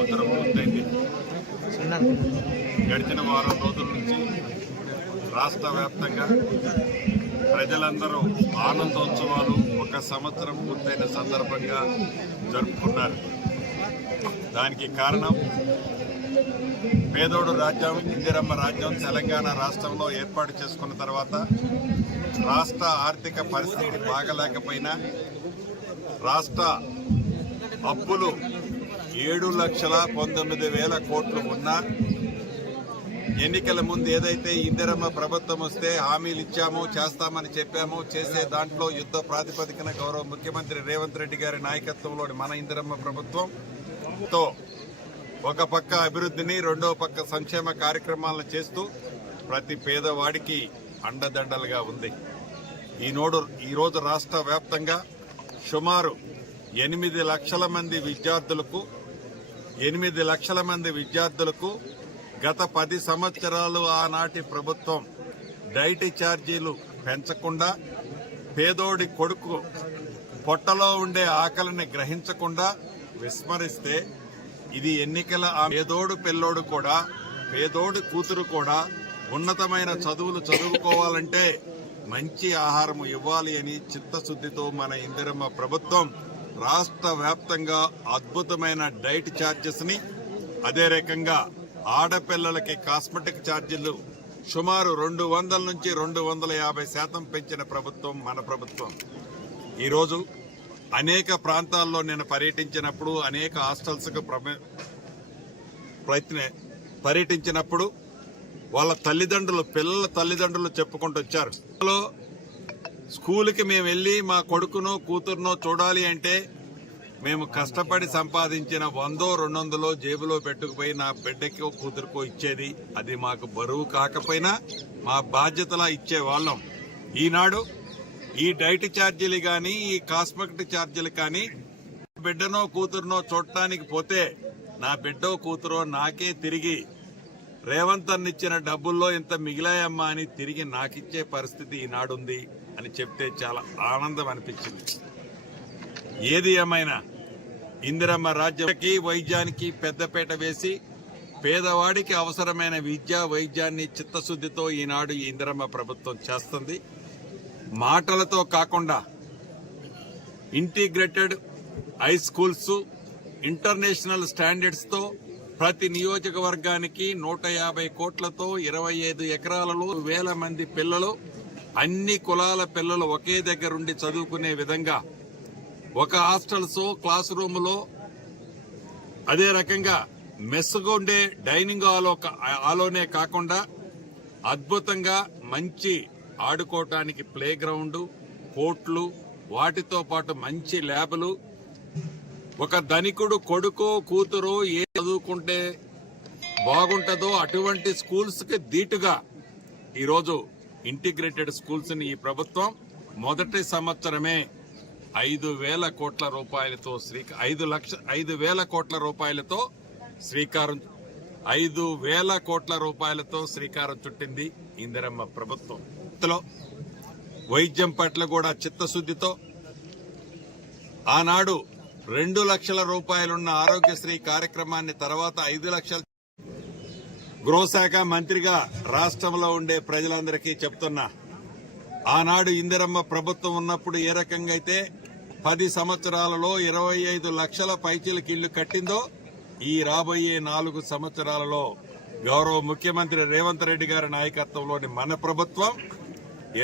సంవత్సరం పూర్తయింది. గడిచిన వారం రోజుల నుంచి రాష్ట్ర వ్యాప్తంగా ప్రజలందరూ ఆనందోత్సవాలు ఒక సంవత్సరం పూర్తయిన సందర్భంగా జరుపుకున్నారు. దానికి కారణం పేదోడు రాజ్యం ఇందిరమ్మ రాజ్యం తెలంగాణ రాష్ట్రంలో ఏర్పాటు చేసుకున్న తర్వాత రాష్ట్ర ఆర్థిక పరిస్థితి బాగలేకపోయినా రాష్ట్ర అప్పులు ఏడు లక్షల పంతొమ్మిది వేల కోట్లు ఉన్నా ఎన్నికల ముందు ఏదైతే ఇందిరమ్మ ప్రభుత్వం వస్తే హామీలు ఇచ్చామో చేస్తామని చెప్పామో చేసే దాంట్లో యుద్ధ ప్రాతిపదికన గౌరవ ముఖ్యమంత్రి రేవంత్ రెడ్డి గారి నాయకత్వంలోని మన ఇందిరమ్మ ప్రభుత్వంతో ఒక పక్క అభివృద్ధిని రెండో పక్క సంక్షేమ కార్యక్రమాలను చేస్తూ ప్రతి పేదవాడికి అండదండలుగా ఉంది. ఈనోడు ఈరోజు రాష్ట్ర వ్యాప్తంగా సుమారు ఎనిమిది లక్షల మంది విద్యార్థులకు ఎనిమిది లక్షల మంది విద్యార్థులకు గత పది సంవత్సరాలు ఆనాటి ప్రభుత్వం డైట్ ఛార్జీలు పెంచకుండా పేదోడి కొడుకు పొట్టలో ఉండే ఆకలిని గ్రహించకుండా విస్మరిస్తే ఇది ఎన్నికల ఆ పేదోడు పిల్లోడు కూడా పేదోడు కూతురు కూడా ఉన్నతమైన చదువులు చదువుకోవాలంటే మంచి ఆహారం ఇవ్వాలి అని చిత్తశుద్ధితో మన ఇందిరమ్మ ప్రభుత్వం రాష్ట్ర వ్యాప్తంగా అద్భుతమైన డైట్ ఛార్జెస్ని అదే రకంగా ఆడపిల్లలకి కాస్మెటిక్ ఛార్జీలు సుమారు రెండు వందల నుంచి రెండు వందల యాభై శాతం పెంచిన ప్రభుత్వం మన ప్రభుత్వం. ఈరోజు అనేక ప్రాంతాల్లో నేను పర్యటించినప్పుడు అనేక హాస్టల్స్కు ప్రమే- ప్రయత్న పర్యటించినప్పుడు వాళ్ళ తల్లిదండ్రులు పిల్లల తల్లిదండ్రులు చెప్పుకుంటూ వచ్చారు. స్కూల్కి మేము వెళ్ళి మా కొడుకును కూతురునో చూడాలి అంటే మేము కష్టపడి సంపాదించిన వందో రెండు వందలో జేబులో పెట్టుకుపోయి నా బిడ్డకో కూతురుకో ఇచ్చేది అది మాకు బరువు కాకపోయినా మా బాధ్యతలా ఇచ్చేవాళ్ళం. ఈనాడు ఈ డైట్ ఛార్జీలు కానీ ఈ కాస్మెటిక్ ఛార్జీలు కానీ బిడ్డనో కూతురునో చూడటానికి పోతే నా బిడ్డో కూతురో నాకే తిరిగి రేవంత్ అన్నిచ్చిన డబ్బుల్లో ఇంత మిగిలాయమ్మా అని తిరిగి నాకిచ్చే పరిస్థితి ఈనాడుంది. అని చెప్తే చాలా ఆనందం అనిపించింది. ఏది ఏమైనా ఇందిరమ్మ రాజ్యానికి వైద్యానికి పెద్దపేట వేసి పేదవాడికి అవసరమైన విద్య వైద్యాన్ని చిత్తశుద్ధితో ఈనాడు ఈ ఇందిరమ్మ ప్రభుత్వం చేస్తుంది. మాటలతో కాకుండా ఇంటిగ్రేటెడ్ హై స్కూల్స్ ఇంటర్నేషనల్ స్టాండర్డ్స్తో ప్రతి నియోజకవర్గానికి నూట యాభై కోట్లతో ఇరవై ఐదు ఎకరాలలో వేల మంది పిల్లలు అన్ని కులాల పిల్లలు ఒకే దగ్గరుండి చదువుకునే విధంగా ఒక హాస్టల్స్ క్లాస్ రూములో అదే రకంగా మెస్సుగా ఉండే డైనింగ్ హాల్ హాలోనే కాకుండా అద్భుతంగా మంచి ఆడుకోవటానికి ప్లే గ్రౌండ్ కోట్లు వాటితో పాటు మంచి ల్యాబులు. ఒక ధనికుడు కొడుకో కూతురో ఏ చదువుకుంటే బాగుంటుందో అటువంటి స్కూల్స్కి ధీటుగా ఈరోజు ఇంటిగ్రేటెడ్ స్కూల్స్ని ఈ ప్రభుత్వం మొదటి సంవత్సరమే ఐదు వేల కోట్ల రూపాయలతో శ్రీ ఐదు లక్ష ఐదు వేల కోట్ల రూపాయలతో శ్రీకారం ఐదు వేల కోట్ల రూపాయలతో శ్రీకారం చుట్టింది ఇందిరమ్మ ప్రభుత్వం. వైద్యం పట్ల కూడా చిత్తశుద్ధితో ఆనాడు రెండు లక్షల రూపాయలున్న ఆరోగ్యశ్రీ కార్యక్రమాన్ని తర్వాత ఐదు లక్షల గృహశాఖ మంత్రిగా రాష్ట్రంలో ఉండే ప్రజలందరికీ చెప్తున్నా ఆనాడు ఇందిరమ్మ ప్రభుత్వం ఉన్నప్పుడు ఏ రకంగా అయితే పది సంవత్సరాలలో ఇరవై ఐదు లక్షల పైచీలకు ఇళ్ళు కట్టిందో ఈ రాబోయే నాలుగు సంవత్సరాలలో గౌరవ ముఖ్యమంత్రి రేవంత్ రెడ్డి గారి నాయకత్వంలోని మన ప్రభుత్వం